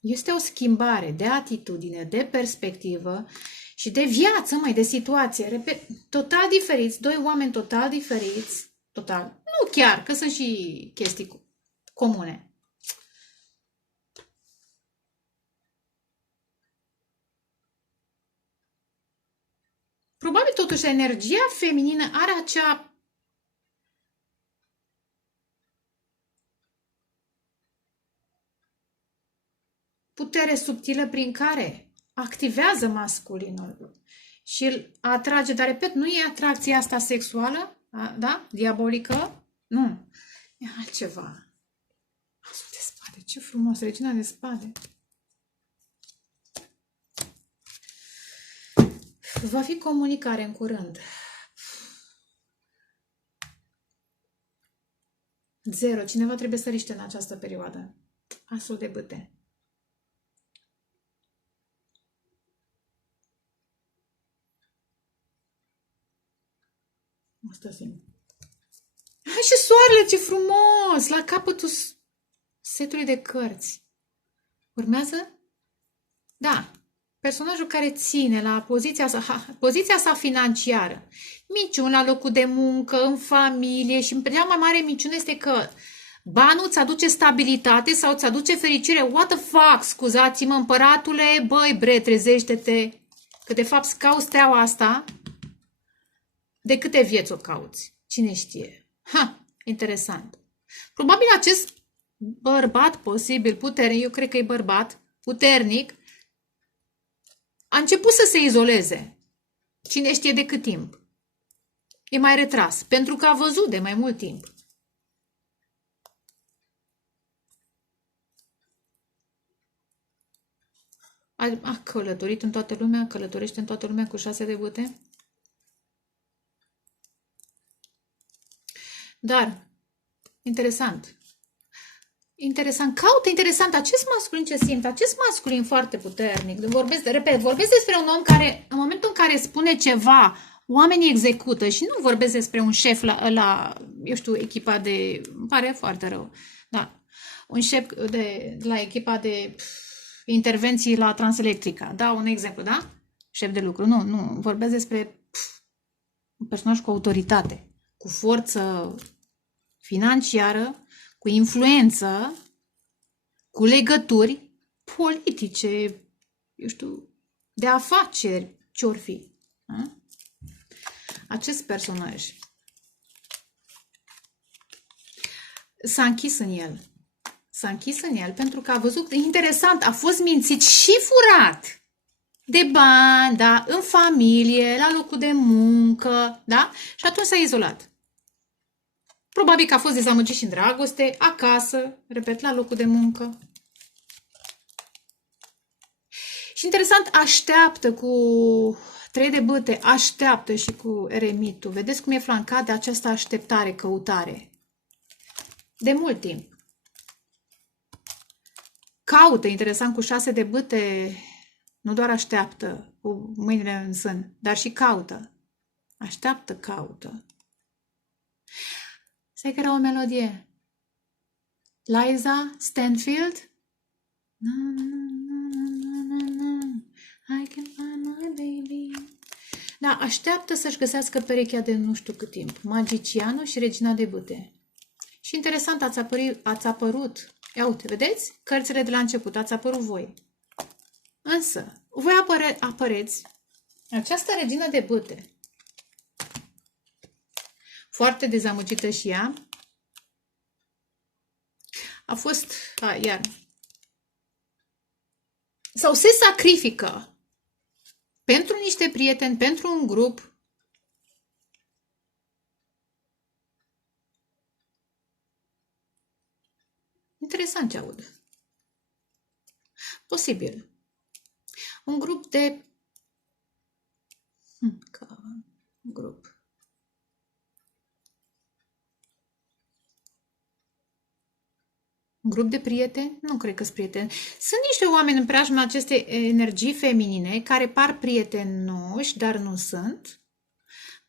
este o schimbare de atitudine, de perspectivă și de viață, de situație. Repet, total diferiți, doi oameni total diferiți, total, nu chiar, că sunt și chestii comune. Probabil totuși energia feminină are acea putere subtilă prin care activează masculinul și îl atrage, dar repet, nu e atracția asta sexuală, da? Diabolică? Nu. E altceva. Asul de spade, ce frumos, regina de spade. Va fi comunicare în curând. Zero. Cineva trebuie să riște în această perioadă. Asul de bâte. Asta simt. Hai și soarele, ce frumos! La capătul setului de cărți. Urmează? Da. Personajul care ține la poziția sa financiară. Minciuni la locul de muncă, în familie și cea mai mare minciună este că banul îți aduce stabilitate sau îți aduce fericire. What the fuck? Scuzați-mă, împăratule, băi bre, trezește-te. Că de fapt cauți steaua asta. De câte vieți o cauți? Cine știe? Ha, interesant. Probabil acest bărbat posibil, puternic, eu cred că e bărbat, puternic, a început să se izoleze. Cine știe de cât timp. E mai retras, pentru că a văzut de mai mult timp. A călătorit în toată lumea, călătorește în toată lumea cu 6 de bâte. Dar, interesant. Interesant, caută interesant acest masculin ce simt, acest masculin foarte puternic. Vorbesc despre un om care, în momentul în care spune ceva, oamenii execută și nu vorbesc despre un șef eu știu, echipa de, îmi pare foarte rău, da, un șef la echipa de intervenții la Transelectrica, da, un exemplu, da? Șef de lucru, nu, vorbesc despre un personaj cu autoritate, cu forță financiară, cu influență, cu legături politice, eu știu, de afaceri, ce-or fi. Da? Acest personaj s-a închis în el. S-a închis în el pentru că a văzut, interesant, a fost mințit și furat de bani, da, în familie, la locul de muncă, da? Și atunci s-a izolat. Probabil că a fost dezamăgit și în dragoste, acasă, repet, la locul de muncă. Și interesant, așteaptă cu 3 de bâte, așteaptă și cu eremitul. Vedeți cum e flancat de această așteptare, căutare. De mult timp. Caută, interesant, cu 6 de bâte, nu doar așteaptă cu mâinile în sân, dar și caută. Așteaptă, caută. Sei că era o melodie. Liza Stanfield? I can find my baby. Da, așteaptă să-și găsească perechea de nu știu cât timp. Magicianul și regina de bâte. Și interesant, ați apărut. Ia uite, vedeți? Cărțile de la început, ați apărut voi. Însă, voi apăreți această regină de bâte. Foarte dezamăgită și ea. A fost, iar, sau se sacrifică pentru niște prieteni, pentru un grup. Interesant ce aud. Posibil. Un grup de... grup. Un grup de prieteni? Nu cred că sunt prieteni. Sunt niște oameni în preajma acestei energii feminine care par prietenoși, dar nu sunt.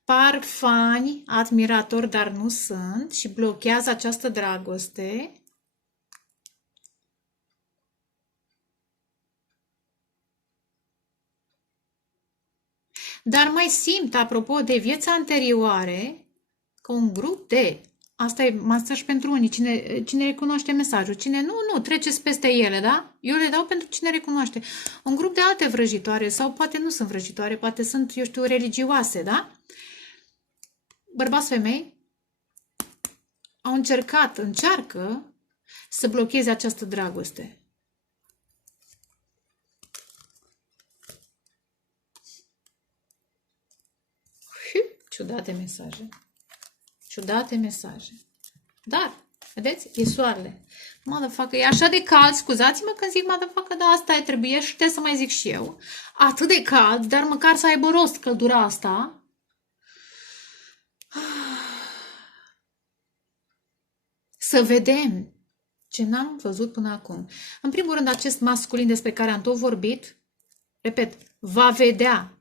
Par fani, admiratori, dar nu sunt și blochează această dragoste. Dar mai simt, apropo de vieți anterioare, că un grup de... Asta e masaj pentru unii. Cine recunoaște mesajul. Cine nu, treceți peste ele, da? Eu le dau pentru cine recunoaște. Un grup de alte vrăjitoare, sau poate nu sunt vrăjitoare, poate sunt, eu știu, religioase, da? Bărbați, femei încearcă să blocheze această dragoste. Ciudate mesaje. Ciudate mesaje. Dar, vedeți, e soarele. Motherfucker, e așa de cald, scuzați-mă când zic motherfucker, dar asta e, trebuie și să mai zic și eu. Atât de cald, dar măcar să aibă rost căldura asta. să vedem ce n-am văzut până acum. În primul rând, acest masculin despre care am tot vorbit, repet, va vedea,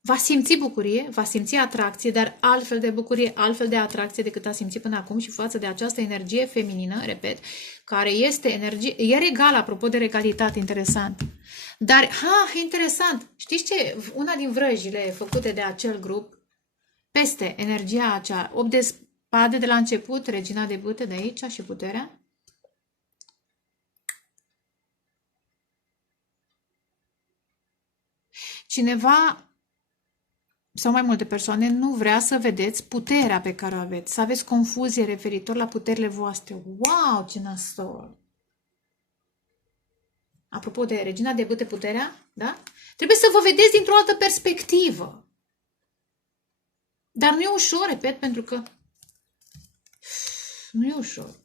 va simți bucurie, va simți atracție, dar altfel de bucurie, altfel de atracție decât a simțit până acum și față de această energie feminină, repet, care este energie, e regală, apropo de regalitate, interesant. Dar, interesant, știți ce? Una din vrăjile făcute de acel grup, peste energia acea, 8 de spade de la început, regina de bâte de aici și puterea, cineva sau mai multe persoane nu vrea să vedeți puterea pe care o aveți, să aveți confuzie referitor la puterile voastre. Wow, ce nasol! Apropo de regina de bâte, puterea, da? Trebuie să vă vedeți dintr-o altă perspectivă. Dar nu e ușor, repet, pentru că nu e ușor.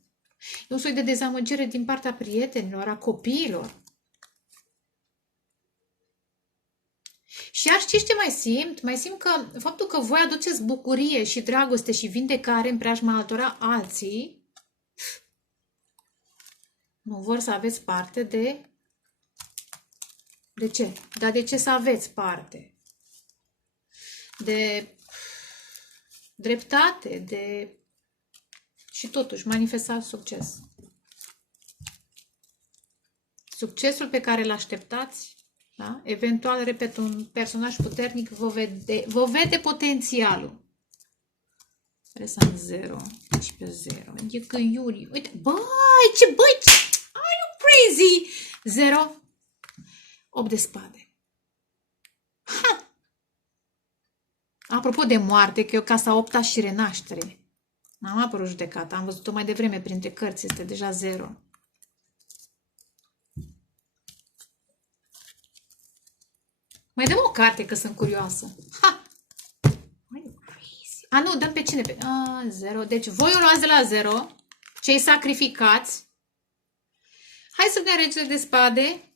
E un soi de dezamăgire din partea prietenilor, a copiilor. Și iar știți ce mai simt? Mai simt că faptul că voi aduceți bucurie și dragoste și vindecare în preajma altora, alții nu vor să aveți parte de... De ce? Dar de ce să aveți parte? De dreptate, de... Și totuși manifestați succes. Succesul pe care îl așteptați, da? Eventual, repet, un personaj puternic vă vede potențialul. Interesant, 0. Deci pe 0. E că Iuri. Uite, băi, ce are you crazy? 0. 8 de spade. Ha! Apropo de moarte, că e o casa 8-a și renaștere. N-am apărut judecata, am văzut-o mai devreme printre cărți, este deja 0. Mai dăm o carte, că sunt curioasă. Ha! Nu, dăm pe cine? 0. Deci voi o luați de la 0. Cei sacrificați. Hai să vedem regele de spade.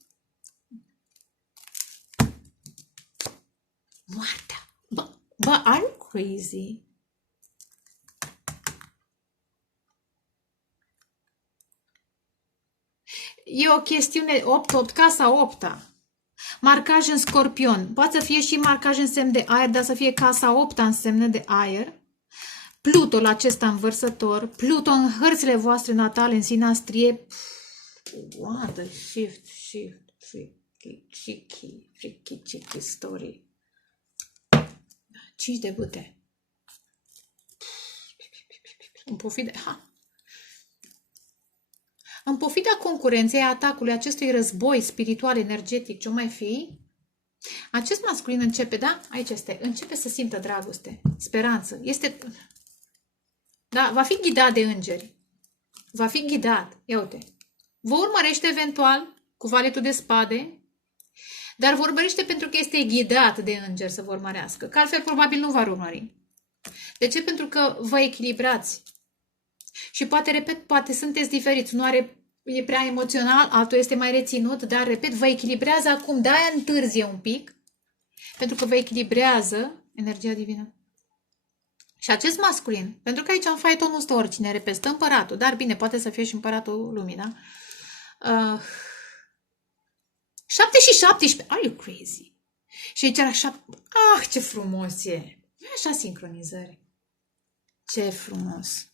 Moartea. Bă, are you crazy? E o chestiune 8, casa 8-a. Marcaj în scorpion. Poate să fie și marcaj în semn de aer, dar să fie casa 8-a în semn de aer. Pluto acesta învărsător. Pluto în hărțile voastre natale, în sinastrie. What a shift. Freaky story. 5 de bâte. În pofida... În pofida concurenței, atacului acestui război spiritual, energetic, ce mai fi, acest masculin începe, da? Aici este, începe să simtă dragoste, speranță. Este, da, va fi ghidat de îngeri. Va fi ghidat. Ia uite. Vă urmărește eventual cu valetul de spade, dar vă urmărește pentru că este ghidat de îngeri să vă urmărească. Că altfel probabil nu va urmări. De ce? Pentru că vă echilibrați. Și poate, repet, poate sunteți diferiți. E prea emoțional, altul este mai reținut, dar, repet, vă echilibrează acum. De-aia întârzie un pic, pentru că vă echilibrează energia divină. Și acest masculin, pentru că aici în faeton nu stă oricine, repet, stă împăratul, dar bine, poate să fie și împăratul lumii, da? 7 și 17. Are you crazy? Și aici era 7. Ce frumos e! Nu e așa sincronizare. Ce frumos!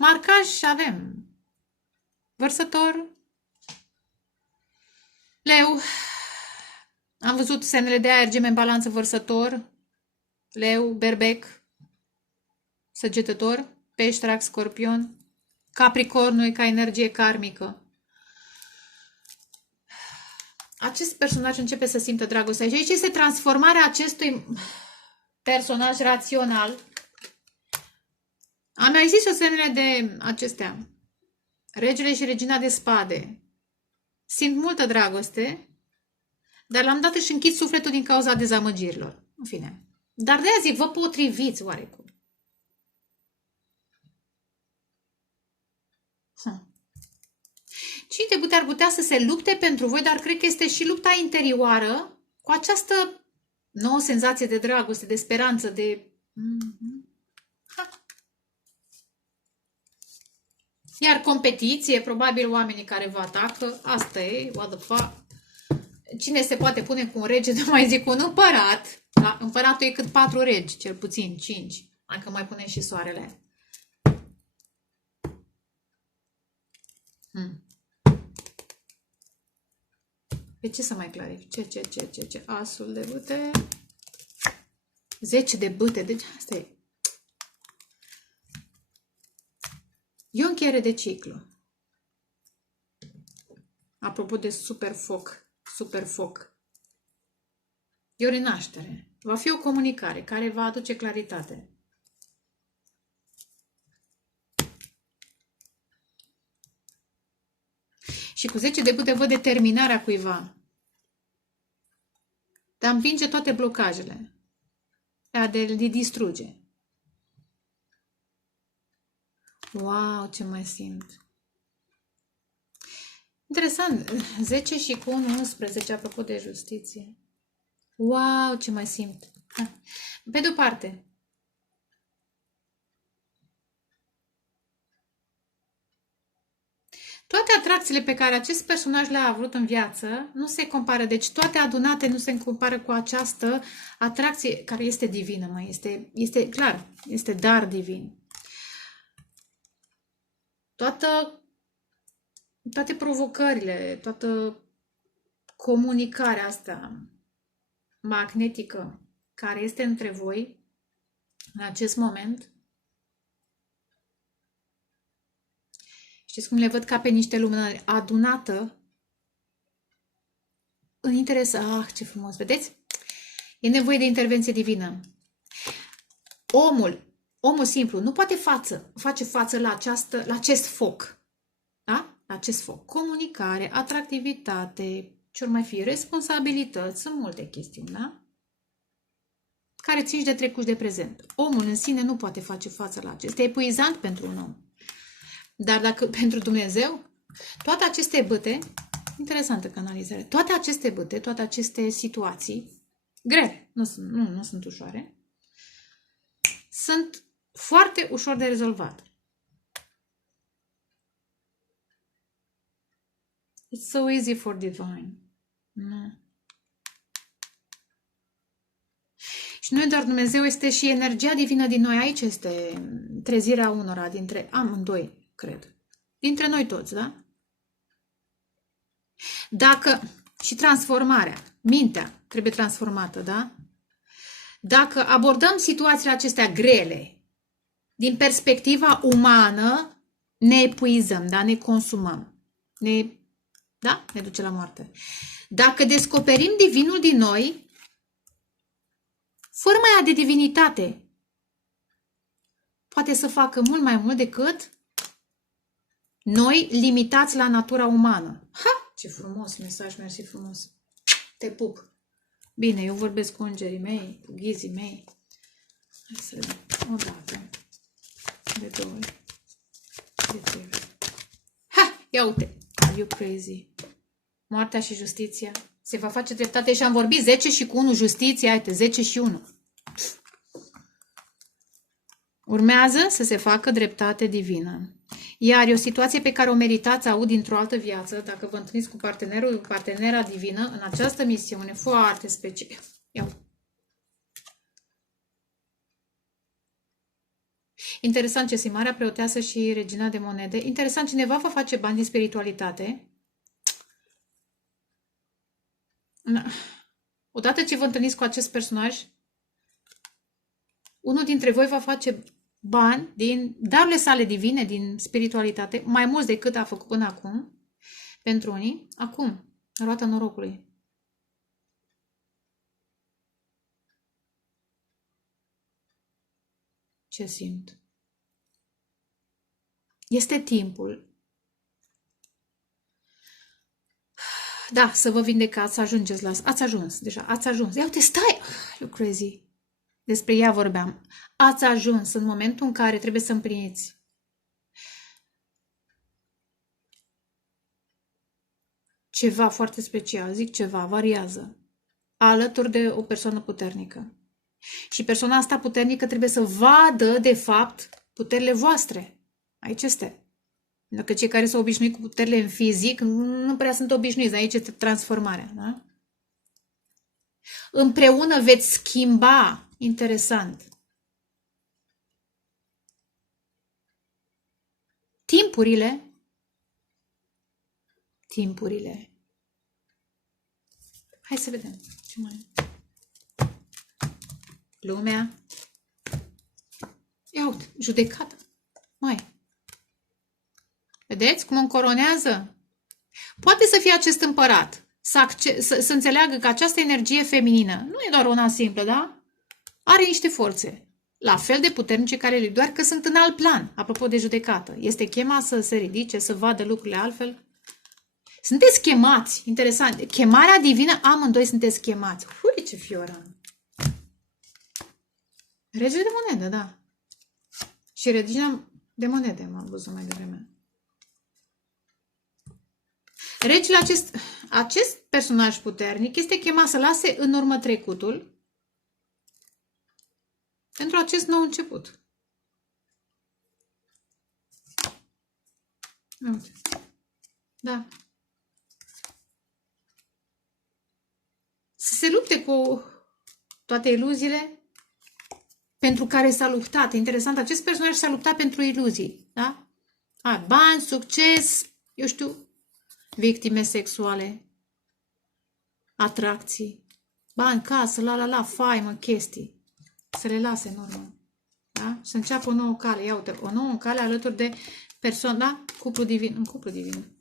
Marcaj și avem vărsător, leu, am văzut semnele de aer, Gemeni, Balanță, Vărsător, leu, berbec, săgetător, pești, rac, scorpion, Capricornul ca energie karmică. Acest personaj începe să simtă dragostea și aici este transformarea acestui personaj rațional. Am mai zis o semnele de acestea. Regele și regina de spade. Simt multă dragoste, dar la un dat își închid sufletul din cauza dezamăgirilor. În fine. Dar de-aia zic, vă potriviți oarecum. Cine de bâte ar putea să se lupte pentru voi, dar cred că este și lupta interioară cu această nouă senzație de dragoste, de speranță, de... Iar competiție, probabil oamenii care vă atacă, asta e, what the fuck. Cine se poate pune cu un rege, nu mai zic un împărat. Da? Împăratul e cât 4 regi, cel puțin 5. Dacă mai punem și soarele. Pe ce să mai clarific? Ce? Asul de bâte. 10 de bâte. Deci asta e. E o încheiere de ciclu. Apropo de super foc. E o renaștere. Va fi o comunicare care va aduce claritate. Și cu 10 de bâte văd determinarea cuiva. Dar împinge toate blocajele. De le distruge. Wow, ce mai simt. Interesant. 10 și cu 1, 11, apropo de justiție. Wow, ce mai simt. Pe de-o parte, toate atracțiile pe care acest personaj le-a avut în viață nu se compară. Deci toate adunate nu se compară cu această atracție care este divină. Este clar, este dar divin. Toate provocările, toată comunicarea asta magnetică care este între voi în acest moment, știți cum le văd ca pe niște lumânări adunată în interes. Ce frumos, vedeți? E nevoie de intervenție divină. Omul simplu nu poate face față la acest foc. Da? La acest foc. Comunicare, atractivitate, ce-or mai fi, responsabilități, sunt multe chestiuni, da? Care țin de trecut și de prezent. Omul în sine nu poate face față la acesta. E epuizant pentru un om. Dar dacă pentru Dumnezeu, toate aceste bâte, interesantă canalizare, toate aceste bâte, toate aceste situații, grele, nu sunt ușoare, sunt foarte ușor de rezolvat. It's so easy for divine. No. Și nu e doar Dumnezeu, este și energia divină din noi. Aici este trezirea unora dintre amândoi, cred. Dintre noi toți, da? Și transformarea, mintea trebuie transformată, da? Dacă abordăm situațiile acestea grele din perspectiva umană, ne epuizăm, da? Ne consumăm. Ne duce la moarte. Dacă descoperim divinul din noi, forma aia de divinitate poate să facă mult mai mult decât noi limitați la natura umană. Ce frumos mesaj, mersi frumos. Te pup. Bine, eu vorbesc cu îngerii mei, cu ghizii mei. Hai să vedem. O dată. De 2 ori. De 3 ori. Ia uite. Are you crazy? Moartea și justiția. Se va face dreptate și am vorbit 10 și cu 1 justiție. Uite, 10 și 1. Urmează să se facă dreptate divină. Iar e o situație pe care o meritați să aud dintr-o altă viață, dacă vă întâlniți cu partenerul, cu partenera divină, în această misiune foarte specială. Interesant, ce Marea Preoteasă și Regina de Monede. Interesant, cineva va face bani din spiritualitate. Odată ce vă întâlniți cu acest personaj, unul dintre voi va face bani din darurile sale divine, din spiritualitate, mai mulți decât a făcut până acum, pentru unii, acum, în roata norocului. Ce simt? Este timpul. Da, să vă vindecați, să ajungeți la... Ați ajuns, deja, ați ajuns. Ia uite, stai! You crazy! Despre ea vorbeam. Ați ajuns în momentul în care trebuie să împliniți ceva foarte special, zic ceva, variază, alături de o persoană puternică. Și persoana asta puternică trebuie să vadă, de fapt, puterile voastre. Aici este. Pentru că cei care s-au obișnuit cu puterile în fizic nu prea sunt obișnuiți. Aici este transformarea. Da? Împreună veți schimba. Interesant. Timpurile. Hai să vedem. Ce mai? Lumea. Ia uite, judecată. Vedeți cum încoronează? Poate să fie acest împărat. Să înțeleagă că această energie feminină nu e doar una simplă, da? Are niște forțe. La fel de puternice care lui, doar că sunt în alt plan. Apropo de judecată. Este chemat să se ridice, să vadă lucrurile altfel. Sunteți chemați. Interesant. Chemarea divină, amândoi sunteți chemați. Ui, ce fioran. Regele de monedă, da. Și regina de monede m-am văzut mai devreme. Regele, acest personaj puternic este chemat să lase în urmă trecutul pentru acest nou început. Uite. Da. Să se lupte cu toate iluziile pentru care s-a luptat. Interesant, acest personaj s-a luptat pentru iluzii. Da? Bani, succes, eu știu, victime sexuale, atracții, bani, casă, faimă, chestii. Să le lase în urmă. Da? Să înceapă o nouă cale. Ia uite, o nouă cale alături de persoană, da? Cuplu divin, în cuplu divin.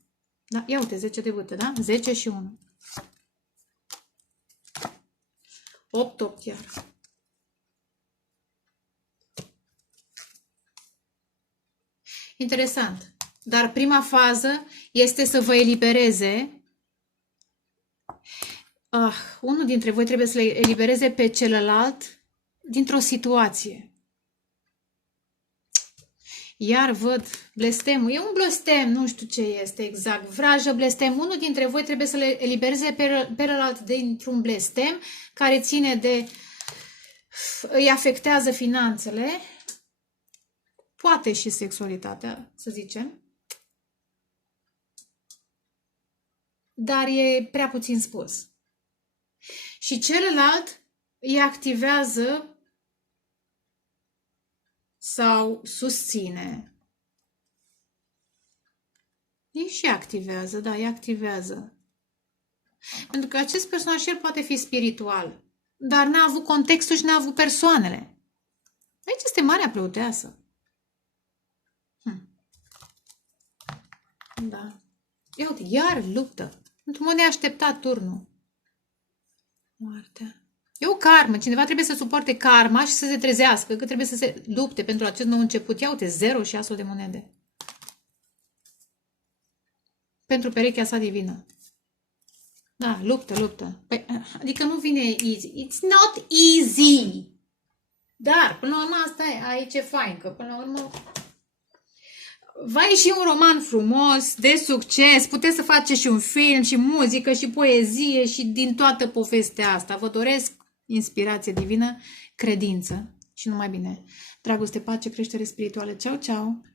Da? Ia uite, 10 de bâte, da? 10 și 1. 8 iar. Interesant. Dar prima fază este să vă elibereze. Unul dintre voi trebuie să le elibereze pe celălalt dintr-o situație. Iar văd blestemul. E un blestem, nu știu ce este exact. Vrajă, blestem. Unul dintre voi trebuie să le elibereze pe celălalt dintr-un blestem care ține de... îi afectează finanțele. Poate și sexualitatea, să zicem. Dar e prea puțin spus. Și celălalt îi activează sau susține. Ei și activează, da, îi activează. Pentru că acest personaj el poate fi spiritual, dar n-a avut contextul și n-a avut persoanele. Aici este Marea Preoteasă. Da. Ia uite, iar luptă. Într-un mod neașteptat turnul. Moartea. E o karmă. Cineva trebuie să suporte karma și să se trezească, că trebuie să se lupte pentru acest nou început. Ia uite, 0 și asul de monede. Pentru perechea sa divină. Da, luptă. Păi, adică nu vine easy. It's not easy. Dar, până la urmă, asta e. Aici e fain, că până la urmă... Va ieși un roman frumos, de succes, puteți să faceți și un film, și muzică, și poezie, și din toată povestea asta. Vă doresc inspirație divină, credință și numai bine. Dragoste, pace, creștere spirituală. Ceau, ceau!